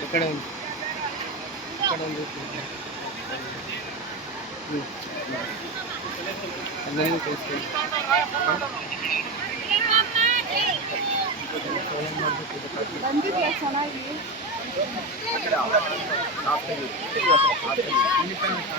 ఎక్కడ ఉంది ఎక్కడ ఉంది అందరినీ తెలుసుకోండి ఇండిపెండెంట్